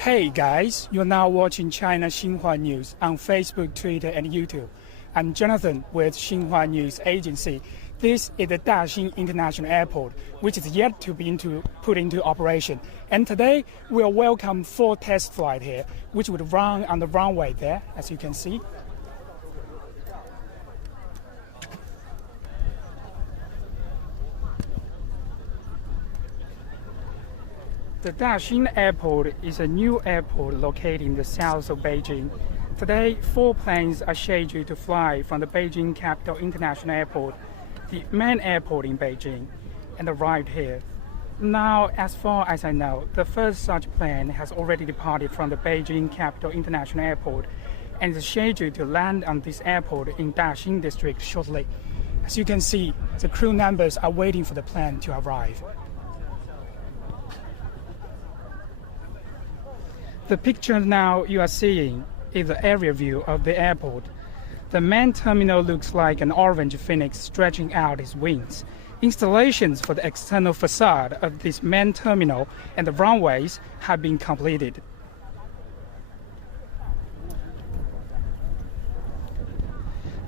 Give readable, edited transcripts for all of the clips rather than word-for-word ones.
Hey guys, you're now watching China Xinhua News on Facebook, Twitter, and YouTube. I'm Jonathan with Xinhua News Agency. This is the Daxing International Airport, which is yet to be put into operation. And today, we'll welcome 4 test flights here, which would run on the runway there, as you can see. The Daxing Airport is a new airport located in the south of Beijing. Today, 4 planes are scheduled to fly from the Beijing Capital International Airport, the main airport in Beijing, and arrived here. Now, as far as I know, the first such plane has already departed from the Beijing Capital International Airport and is scheduled to land on this airport in Daxing district shortly. As you can see, the crew members are waiting for the plane to arrive. The picture now you are seeing is the area view of the airport. The main terminal looks like an orange phoenix stretching out its wings. Installations for the external facade of this main terminal and the runways have been completed.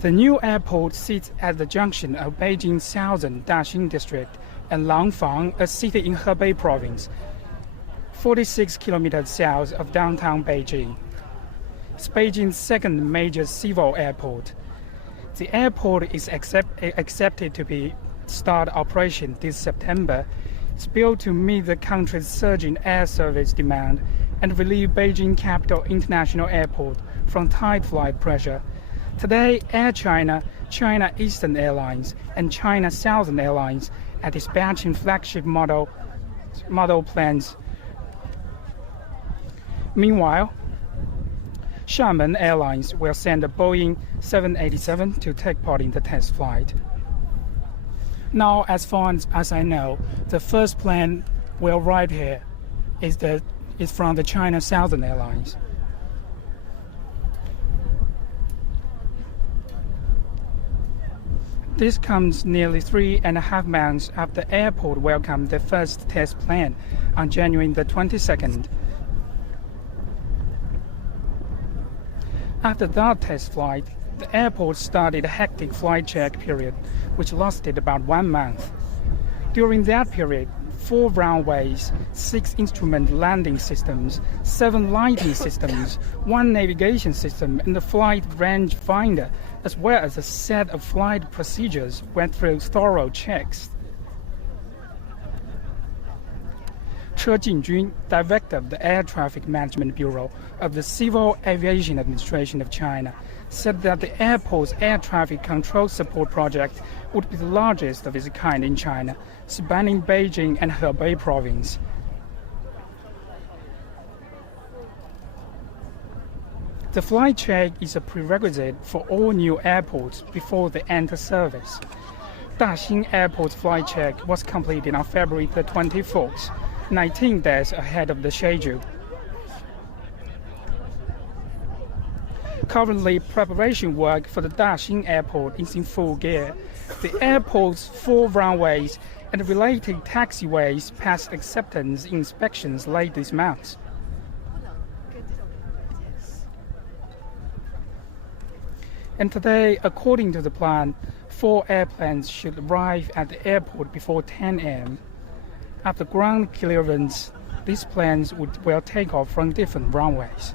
The new airport sits at the junction of Beijing's southern Daxing district and Langfang, a city in Hebei province, 46 kilometers south of downtown Beijing. It's Beijing's second major civil airport. The airport is accepted to start operation this September. It's built to meet the country's surging air service demand and relieve Beijing Capital International Airport from tight flight pressure. Today, Air China, China Eastern Airlines, and China Southern Airlines are dispatching flagship model planes. Meanwhile, Xiamen Airlines will send a Boeing 787 to take part in the test flight. Now, as far as I know, the first plane will arrive here is from the China Southern Airlines. This comes nearly 3.5 months after the airport welcomed the first test plane on January the 22nd. After that test flight, the airport started a hectic flight check period, which lasted about 1 month. During that period, 4 runways, 6 instrument landing systems, 7 lighting systems, 1 navigation system, and the flight range finder, as well as a set of flight procedures, went through thorough checks. Che Jingjun, director of the Air Traffic Management Bureau of the Civil Aviation Administration of China, said that the airport's air traffic control support project would be the largest of its kind in China, spanning Beijing and Hebei province. The flight check is a prerequisite for all new airports before they enter service. Daxing Airport's flight check was completed on February the 24th. 19 days ahead of the schedule. Currently, preparation work for the Daxing Airport is in full gear. The airport's 4 runways and related taxiways passed acceptance inspections late this month. And today, according to the plan, 4 airplanes should arrive at the airport before 10 a.m. After ground clearance, these planes will take off from different runways.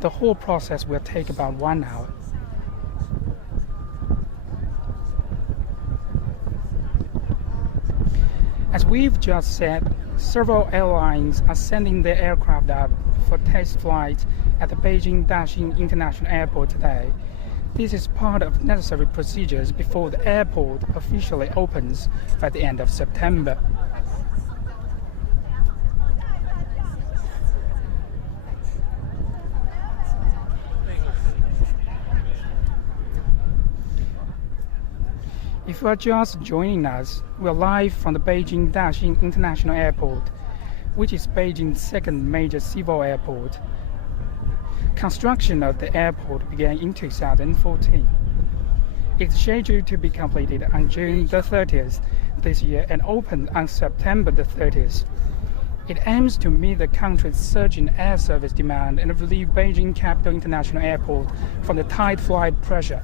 The whole process will take about 1 hour. As we've just said, several airlines are sending their aircraft up for test flights at the Beijing Daxing International Airport today. This is part of necessary procedures before the airport officially opens by the end of September. If you are just joining us, we're live from the Beijing Daxing International Airport, which is Beijing's second major civil airport. Construction of the airport began in 2014. It's scheduled to be completed on June the 30th this year and opened on September the 30th. It aims to meet the country's surging air service demand and relieve Beijing Capital International Airport from the tight flight pressure.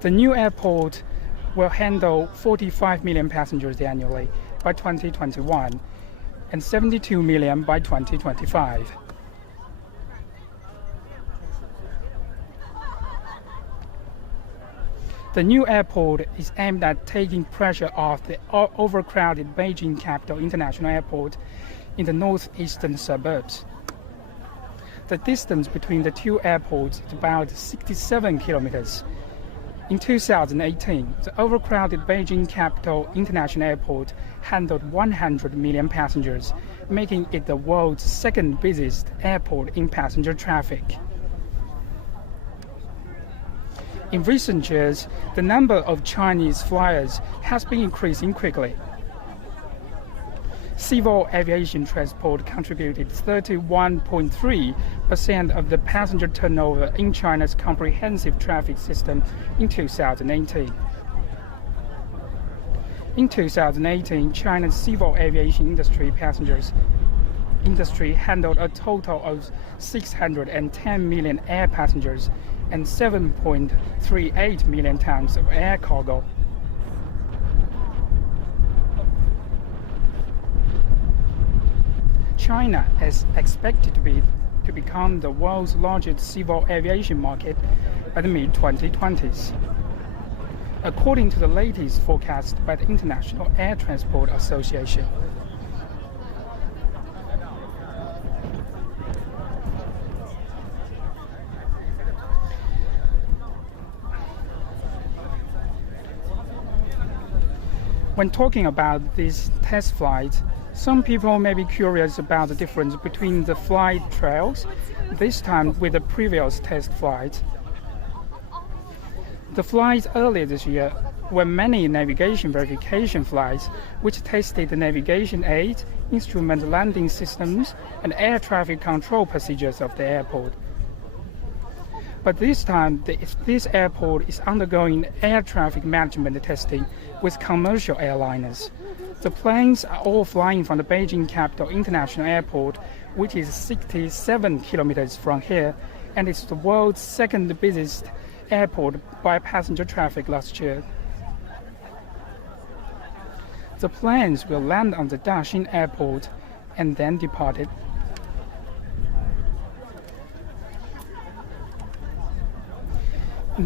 The new airport will handle 45 million passengers annually by 2021 and 72 million by 2025. The new airport is aimed at taking pressure off the overcrowded Beijing Capital International Airport in the northeastern suburbs. The distance between the two airports is about 67 kilometers. In 2018, the overcrowded Beijing Capital International Airport handled 100 million passengers, making it the world's second busiest airport in passenger traffic. In recent years, the number of Chinese flyers has been increasing quickly. Civil aviation transport contributed 31.3% of the passenger turnover in China's comprehensive traffic system in 2018. In 2018, China's civil aviation industry handled a total of 610 million air passengers and 7.38 million tons of air cargo. China is expected to become the world's largest civil aviation market by the mid-2020s, according to the latest forecast by the International Air Transport Association. When talking about these test flights, some people may be curious about the difference between the flight trials, this time with the previous test flights. The flights earlier this year were many navigation verification flights, which tested the navigation aids, instrument landing systems, and air traffic control procedures of the airport. But this time, this airport is undergoing air traffic management testing with commercial airliners. The planes are all flying from the Beijing Capital International Airport, which is 67 kilometers from here, and it's the world's second busiest airport by passenger traffic last year. The planes will land on the Daxing Airport and then depart.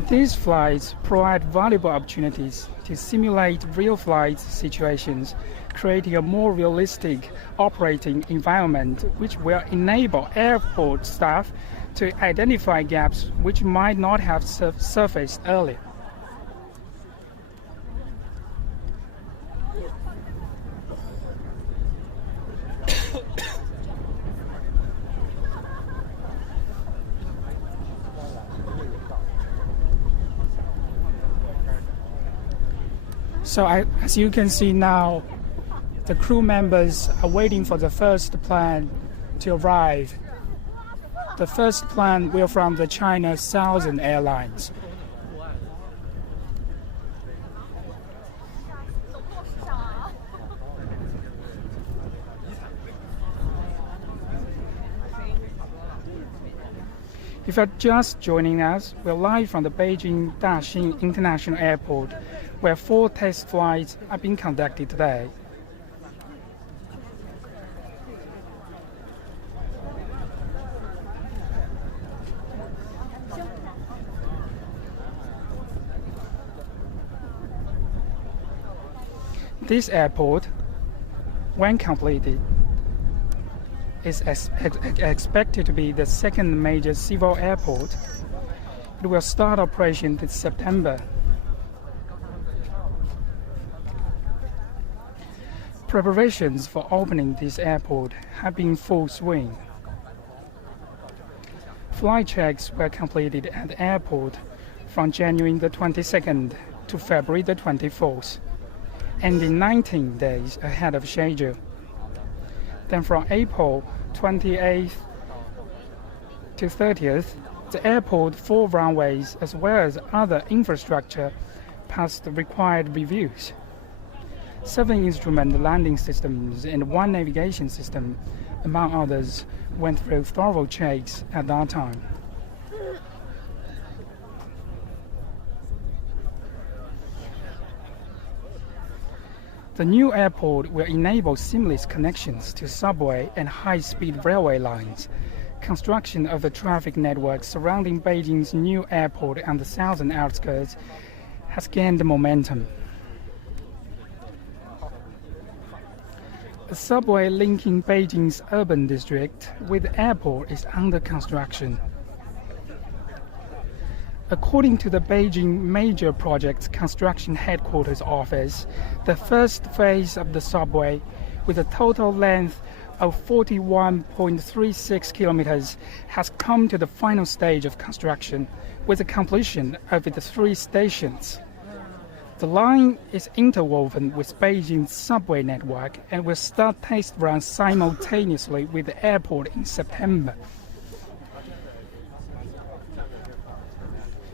These flights provide valuable opportunities to simulate real flight situations, creating a more realistic operating environment which will enable airport staff to identify gaps which might not have surfaced earlier. So as you can see now, the crew members are waiting for the first plane to arrive. The first plane will from the China Southern Airlines. If you're just joining us, we're live from the Beijing Daxing International Airport, where 4 test flights are being conducted today. This airport, when completed, is expected to be the second major civil airport. It will start operation this September. Preparations for opening this airport have been in full swing. Flight checks were completed at the airport from January the 22nd to February the 24th, ending 19 days ahead of schedule. Then from April 28th to 30th, the airport 4 runways as well as other infrastructure passed the required reviews. 7 instrument landing systems and 1 navigation system, among others, went through thorough checks at that time. The new airport will enable seamless connections to subway and high-speed railway lines. Construction of the traffic network surrounding Beijing's new airport on the southern outskirts has gained momentum. A subway linking Beijing's urban district with the airport is under construction. According to the Beijing Major Projects Construction Headquarters Office, the first phase of the subway, with a total length of 41.36 kilometers, has come to the final stage of construction, with the completion of the 3 stations. The line is interwoven with Beijing's subway network and will start test runs simultaneously with the airport in September.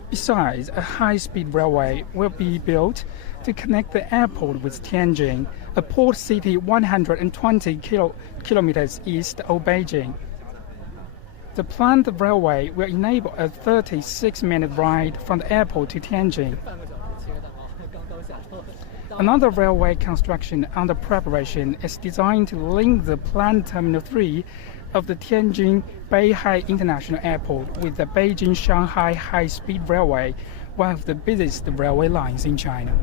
Besides, a high-speed railway will be built to connect the airport with Tianjin, a port city 120 kilometers east of Beijing. The planned railway will enable a 36-minute ride from the airport to Tianjin. Another railway construction under preparation is designed to link the planned Terminal 3 of the Tianjin Beihai International Airport with the Beijing-Shanghai High-Speed Railway, one of the busiest railway lines in China.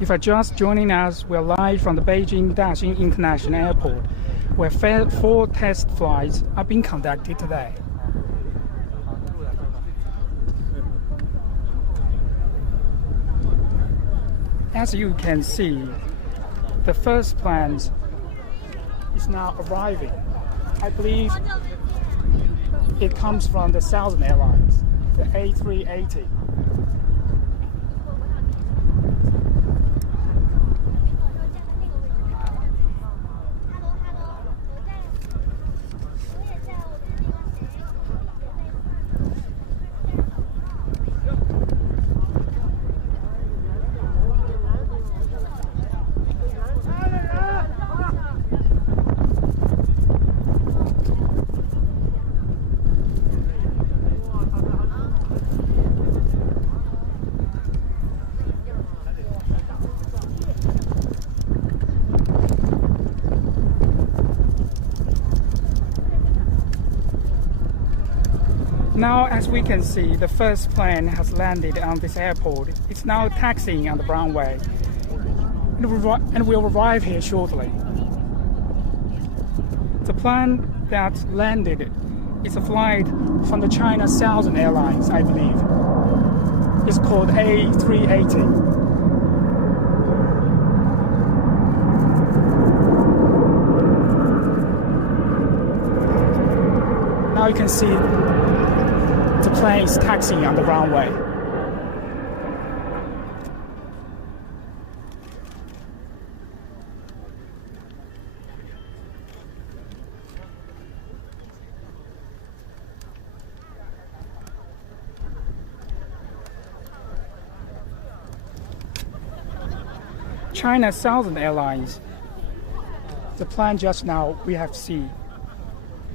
If you're just joining us, we're live from the Beijing Daxing International Airport, where 4 test flights are being conducted today. As you can see, the first plane is now arriving. I believe it comes from the Southern Airlines, the A380. Now, as we can see, the first plane has landed on this airport. It's now taxiing on the runway and will arrive here shortly. The plane that landed is a flight from the China Southern Airlines, I believe. It's called A380. Now you can see the plane is taxiing on the runway. China Southern Airlines, the plane just now we have seen,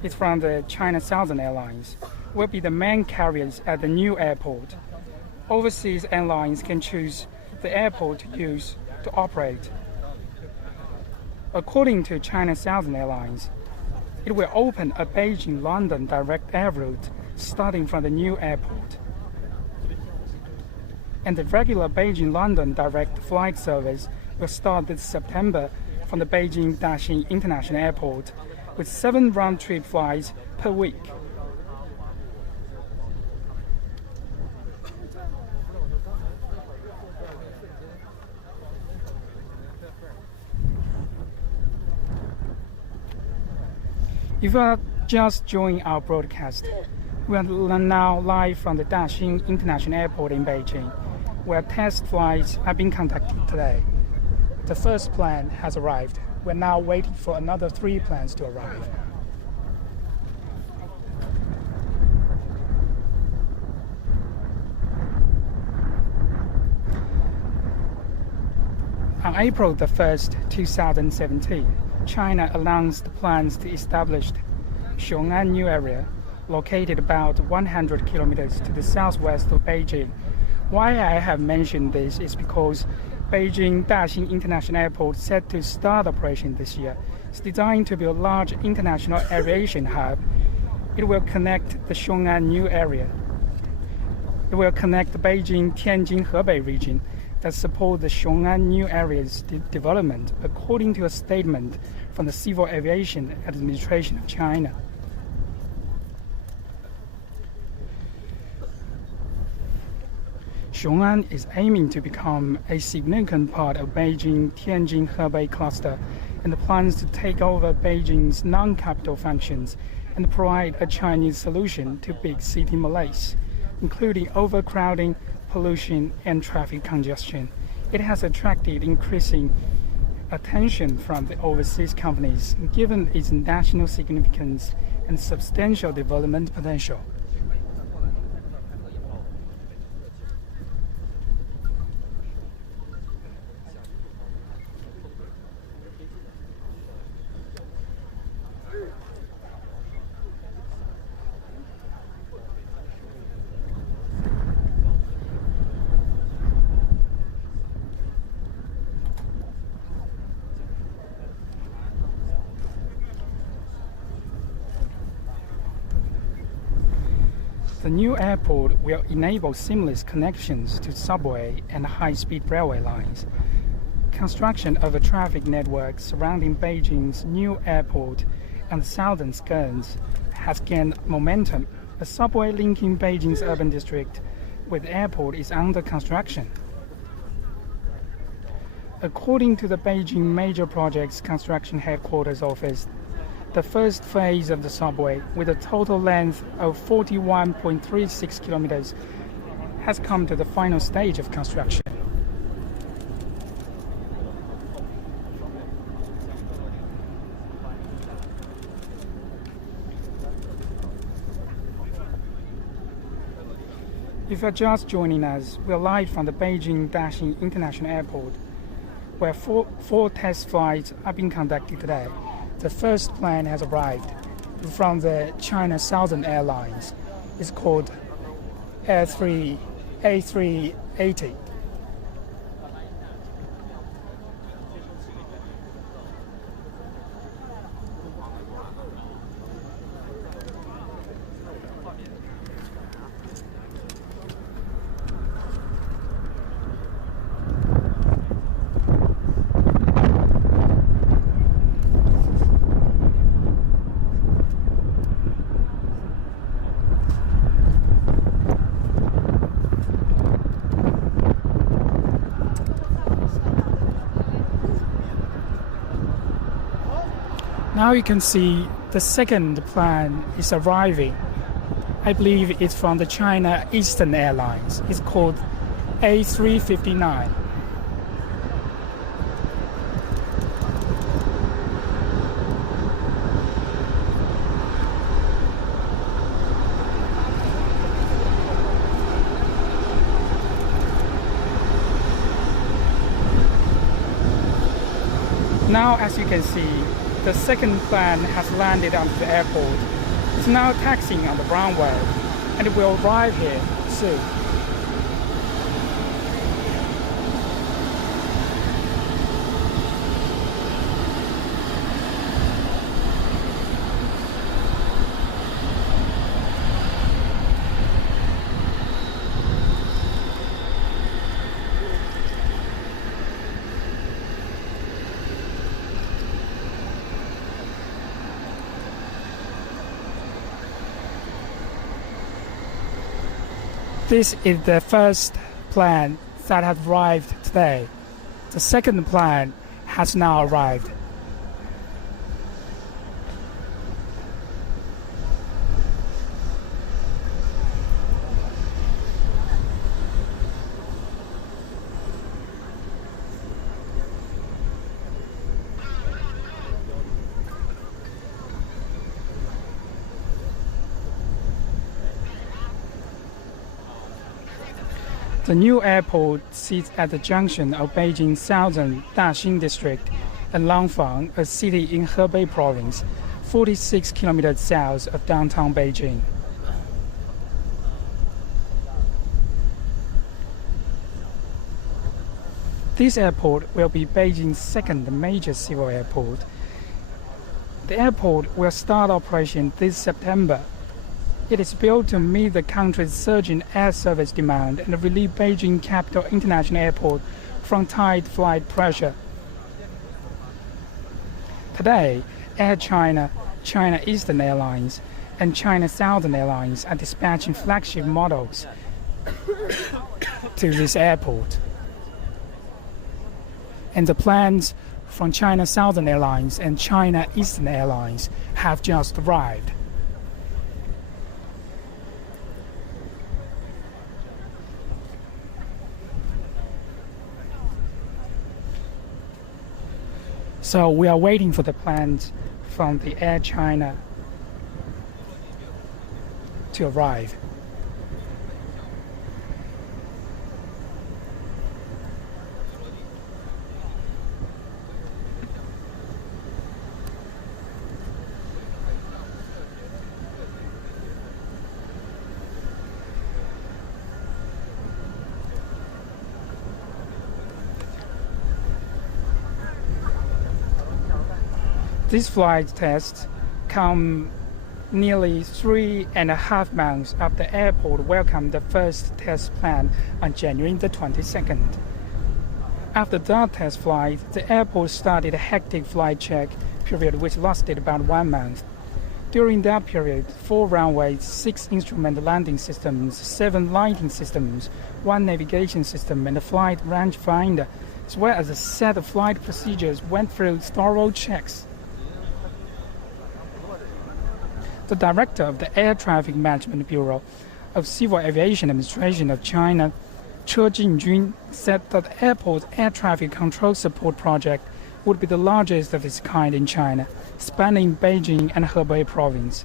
is from the China Southern Airlines, will be the main carriers at the new airport. Overseas airlines can choose the airport to use to operate. According to China Southern Airlines, it will open a Beijing-London direct air route starting from the new airport. And the regular Beijing-London direct flight service will start this September from the Beijing Daxing International Airport, with 7 round-trip flights per week. If you are just joining our broadcast, we are now live from the Daxing International Airport in Beijing, where test flights are being conducted today. The first plane has arrived. We're now waiting for another 3 planes to arrive. On April the 1st, 2017, China announced plans to establish Xiong'an New Area, located about 100 kilometers to the southwest of Beijing. Why I have mentioned this is because Beijing Daxing International Airport set to start operation this year. It's designed to be a large international aviation hub. It will connect the Xiong'an New Area. It will connect the Beijing, Tianjin, Hebei region that support the Xiong'an New Area's development, according to a statement from the Civil Aviation Administration of China. Xiong'an is aiming to become a significant part of Beijing, Tianjin, Hebei cluster, and plans to take over Beijing's non-capital functions and provide a Chinese solution to big city malaise, including overcrowding, pollution, and traffic congestion. It has attracted increasing attention from the overseas companies, given its national significance and substantial development potential. The new airport will enable seamless connections to subway and high-speed railway lines. Construction of a traffic network surrounding Beijing's new airport and the southern skirts has gained momentum. A subway linking Beijing's urban district with the airport is under construction. According to the Beijing Major Projects Construction Headquarters Office, the first phase of the subway, with a total length of 41.36 kilometers, has come to the final stage of construction. If you're just joining us, we're live from the Beijing Daxing International Airport, where four test flights are being conducted today. The first plane has arrived from the China Southern Airlines. It's called A380. Now you can see the second plane is arriving. I believe it's from the China Eastern Airlines. It's called A359. Now, as you can see, the second plane has landed on the airport. It's now taxiing on the runway, and it will arrive here soon. This is the first plane that has arrived today. The second plane has now arrived. The new airport sits at the junction of Beijing Southern Daxing District and Langfang, a city in Hebei Province, 46 kilometers south of downtown Beijing. This airport will be Beijing's second major civil airport. The airport will start operation this September. It is built to meet the country's surging air service demand and relieve Beijing Capital International Airport from tight flight pressure. Today, Air China, China Eastern Airlines, and China Southern Airlines are dispatching flagship models to this airport. And the plans from China Southern Airlines and China Eastern Airlines have just arrived. So we are waiting for the plans from the Air China to arrive. These flight tests come nearly 3.5 months after the airport welcomed the first test plan on January the 22nd. After that test flight, the airport started a hectic flight check period which lasted about 1 month. During that period, 4 runways, 6 instrument landing systems, 7 lighting systems, 1 navigation system, and a flight rangefinder, as well as a set of flight procedures went through thorough checks. The director of the Air Traffic Management Bureau of Civil Aviation Administration of China, Che Jinjun, said that the airport's air traffic control support project would be the largest of its kind in China, spanning Beijing and Hebei province.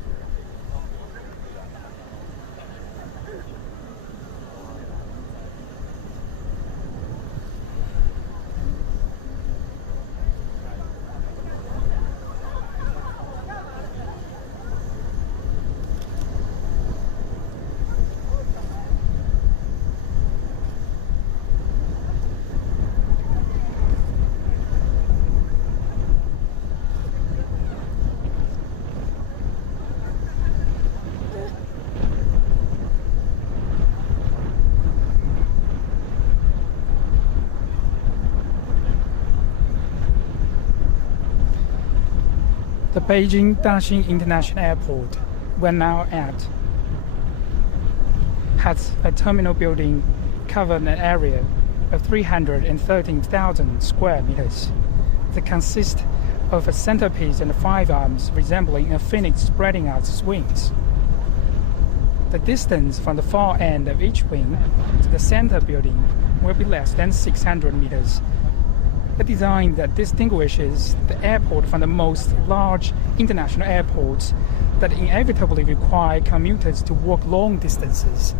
The Beijing Daxing International Airport, we're now at, has a terminal building covering an area of 313,000 square meters. It consists of a centerpiece and 5 arms resembling a phoenix spreading out its wings. The distance from the far end of each wing to the center building will be less than 600 meters. A design that distinguishes the airport from the most large international airports that inevitably require commuters to walk long distances.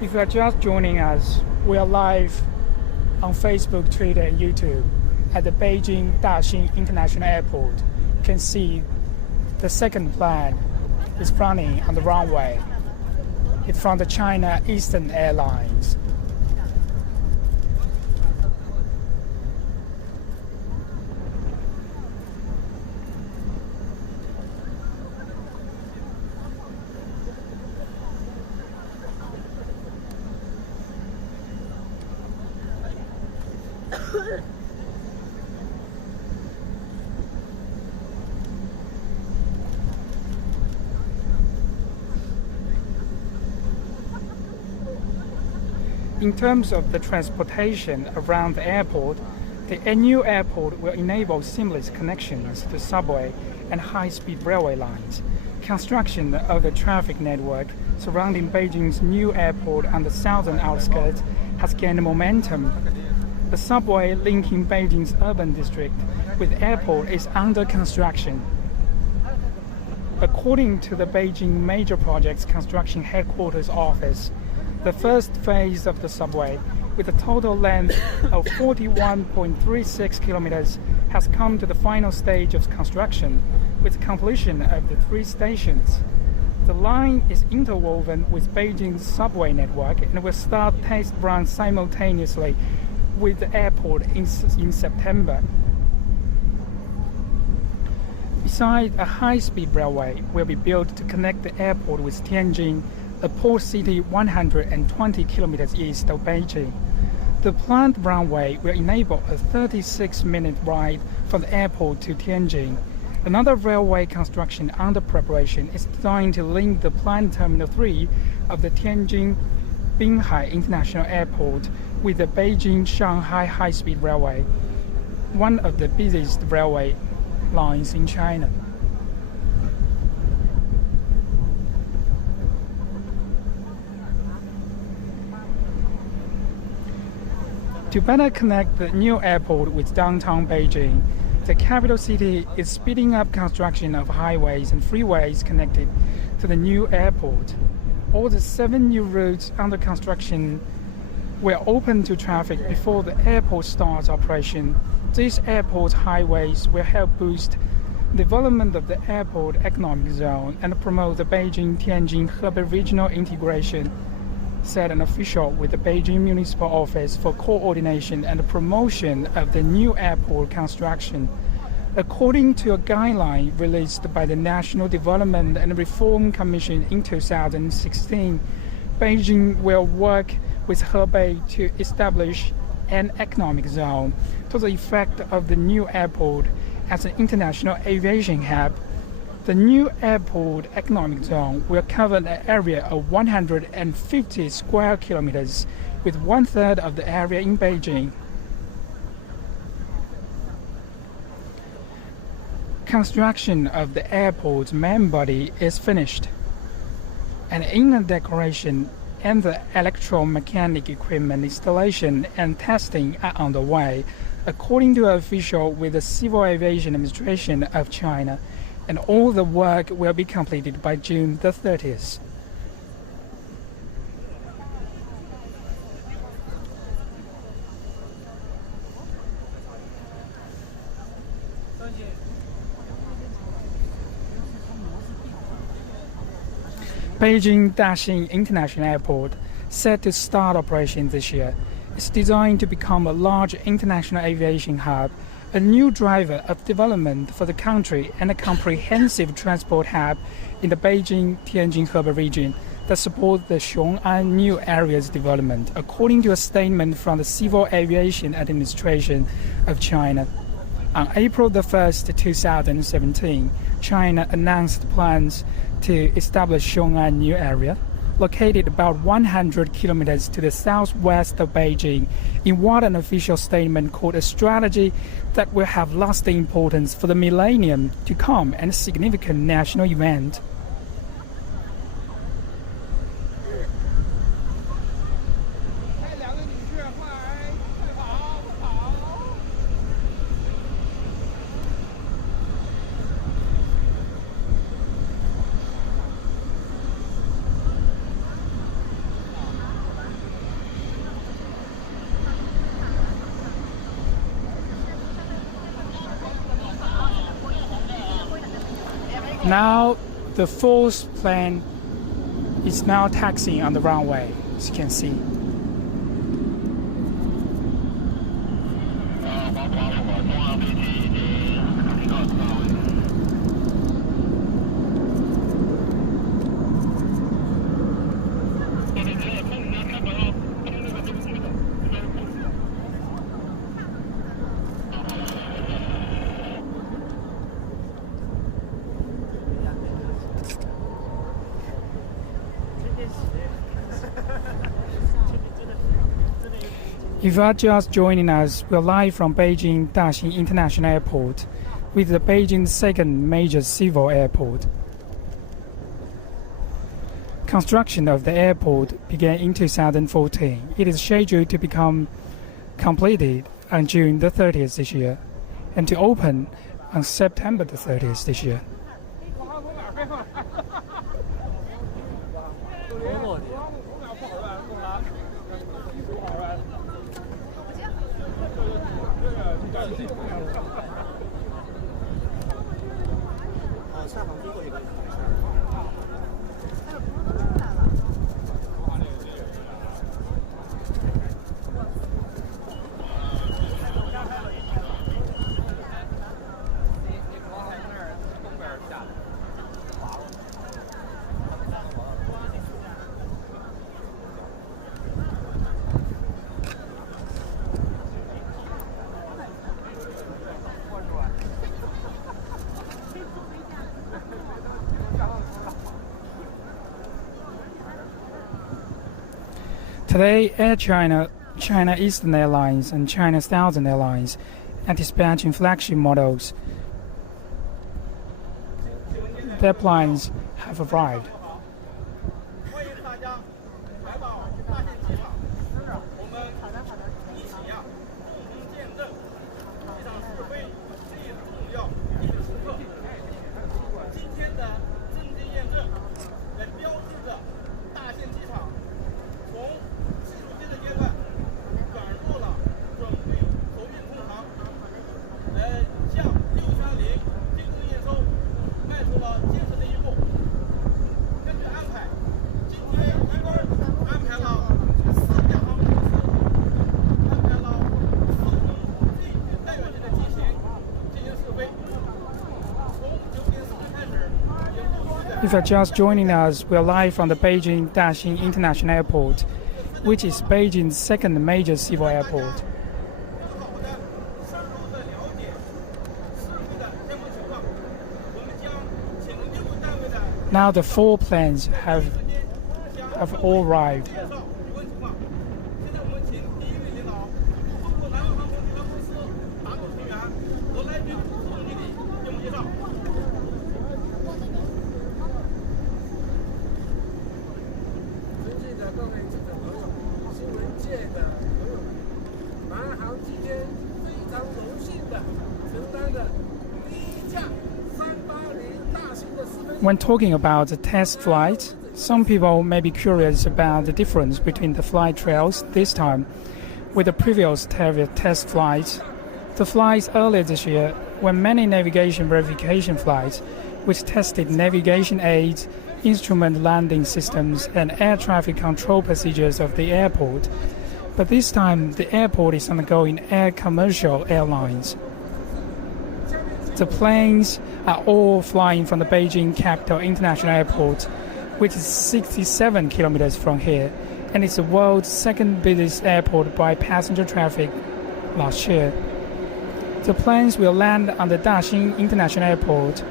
If you are just joining us, we are live on Facebook, Twitter, and YouTube at the Beijing Daxing International Airport. You can see the second plane is running on the runway. It's from the China Eastern Airlines. In terms of the transportation around the airport, the new airport will enable seamless connections to subway and high-speed railway lines. Construction of the traffic network surrounding Beijing's new airport on the southern outskirts has gained momentum. The subway linking Beijing's urban district with the airport is under construction. According to the Beijing Major Projects Construction Headquarters Office, the first phase of the subway, with a total length of 41.36 kilometers, has come to the final stage of construction, with completion of the 3 stations. The line is interwoven with Beijing's subway network and will start test runs simultaneously with the airport in September. Besides, a high-speed railway will be built to connect the airport with Tianjin, a port city 120 kilometers east of Beijing. The planned runway will enable a 36-minute ride from the airport to Tianjin. Another railway construction under preparation is designed to link the planned Terminal 3 of the Tianjin Binhai International Airport with the Beijing-Shanghai high-speed railway, one of the busiest railway lines in China. To better connect the new airport with downtown Beijing, the capital city is speeding up construction of highways and freeways connected to the new airport. All the 7 new routes under construction were open to traffic before the airport starts operation. These airport highways will help boost development of the airport economic zone and promote the Beijing-Tianjin-Hebei regional integration, said an official with the Beijing Municipal Office for Coordination and Promotion of the New Airport Construction. According to a guideline released by the National Development and Reform Commission in 2016, Beijing will work with Hebei to establish an economic zone to the effect of the new airport as an international aviation hub. The new airport economic zone will cover an area of 150 square kilometers, with 1/3 of the area in Beijing. Construction of the airport's main body is finished, and inner decoration and the electromechanic equipment installation and testing are underway, according to an official with the Civil Aviation Administration of China, and all the work will be completed by June the 30th. Beijing Daxing International Airport, set to start operation this year, is designed to become a large international aviation hub, a new driver of development for the country, and a comprehensive transport hub in the Beijing-Tianjin-Hebei region that supports the Xiong'an New Area's development, according to a statement from the Civil Aviation Administration of China. On April 1st, 2017, China announced plans to establish Xiong'an New Area, located about 100 kilometers to the southwest of Beijing, in what an official statement called a strategy that will have lasting importance for the millennium to come and a significant national event. Now, the fourth plane is now taxiing on the runway, as you can see. If you are just joining us, we're live from Beijing Daxing International Airport, with the Beijing's second major civil airport. Construction of the airport began in 2014. It is scheduled to become completed on June the 30th this year, and to open on September the 30th this year. Today, Air China, China Eastern Airlines, and China Southern Airlines are dispatching flagship models. Their planes have arrived. If you're just joining us, we're live from the Beijing Daxing International Airport, which is Beijing's second major civil airport. Now the 4 planes have all arrived. When talking about the test flight, some people may be curious about the difference between the flight trails this time with the previous test flights. The flights earlier this year were many navigation verification flights which tested navigation aids, instrument landing systems, and air traffic control procedures of the airport. But this time, the airport is undergoing air commercial airlines. The planes are all flying from the Beijing Capital International Airport, which is 67 kilometers from here, and it's the world's second busiest airport by passenger traffic last year. The planes will land on the Daxing International Airport.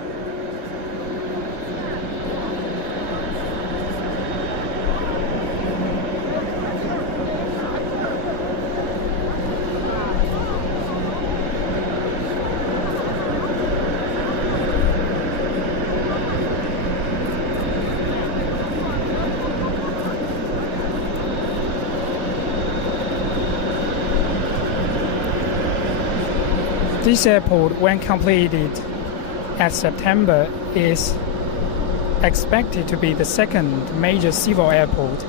This airport, when completed at September, is expected to be the second major civil airport.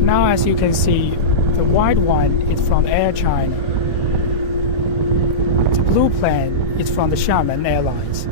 Now, as you can see, the white one is from Air China. The blue plane is from the Xiamen Airlines.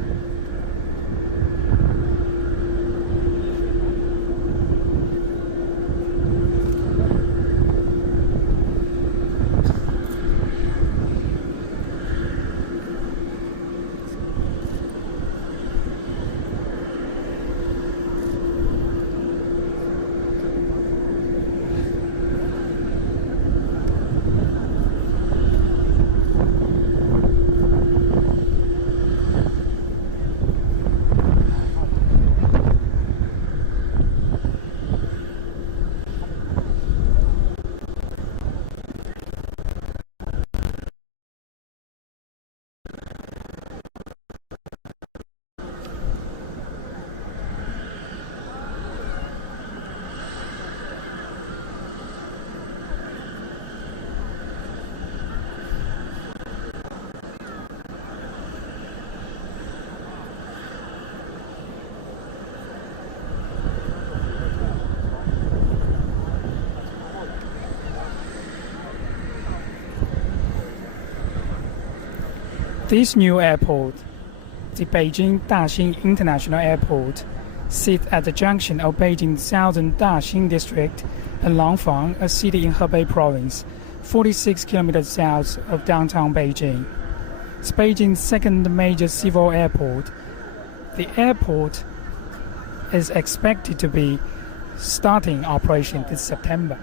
This new airport, the Beijing Daxing International Airport, sits at the junction of Beijing Southern Daxing District and Langfang, a city in Hebei Province, 46 kilometers south of downtown Beijing. It's Beijing's second major civil airport. The airport is expected to be starting operation this September.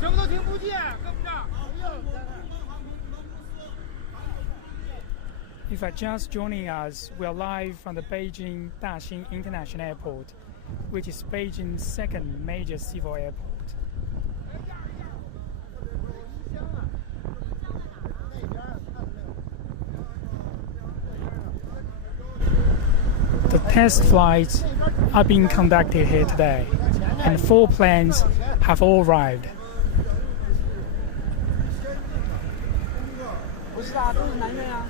什么都听不见，跟不上。If you're just joining us, we are live from the Beijing Daxing International Airport, which is Beijing's second major civil airport. The test flights are being conducted here today, and 4 planes have all arrived. 不是啊，都是南苑啊。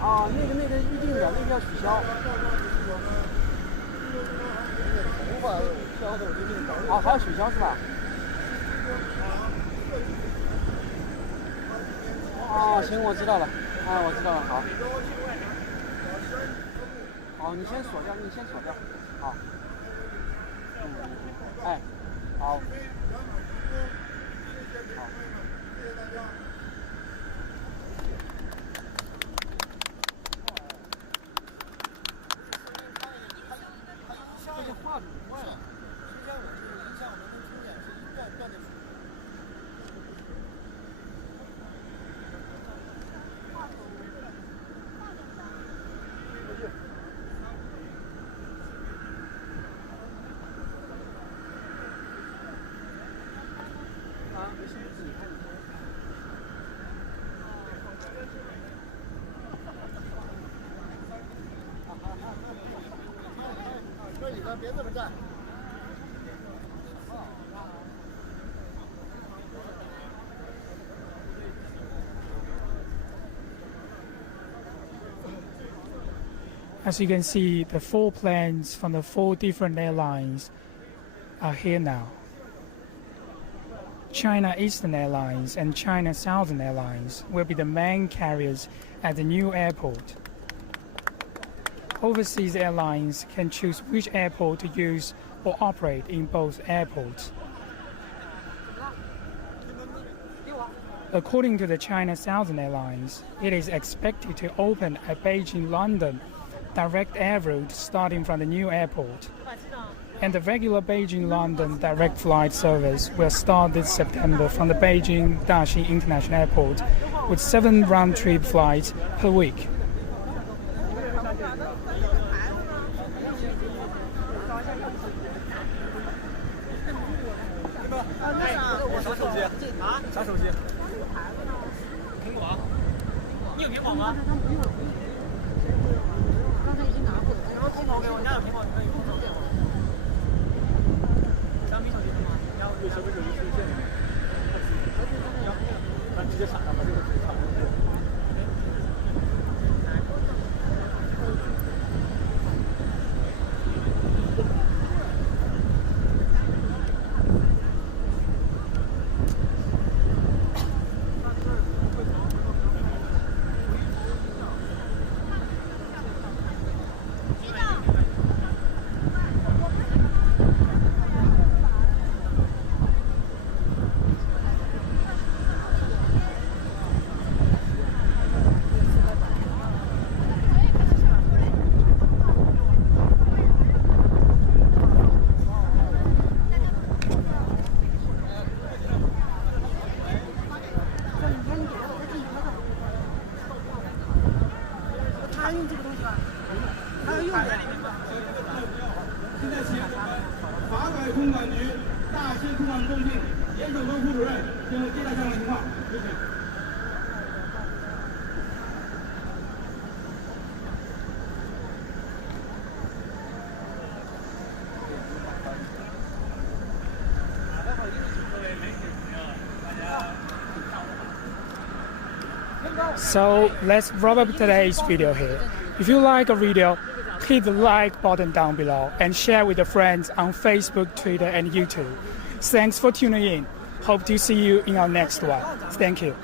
啊，那个预定的，那个要取消。无法消的预定。啊，还要取消是吧？哦，行，我知道了。哎，我知道了，好。好，你先锁掉，好。哎，好。好。这些话筒坏了，实际上我这个音箱我能听见，是一段的。没事，自己看。车里头别这么站。As you can see, the 4 planes from the 4 different airlines are here now. China Eastern Airlines and China Southern Airlines will be the main carriers at the new airport. Overseas airlines can choose which airport to use or operate in both airports. According to the China Southern Airlines, it is expected to open a Beijing-London direct air route starting from the new airport. And the regular Beijing-London direct flight service will start this September from the Beijing Daxing International Airport with 7 round-trip flights per week. So let's wrap up today's video here. If you like a video, hit the like button down below and share with your friends on Facebook, Twitter and YouTube. Thanks for tuning in. Hope to see you in our next one. Thank you.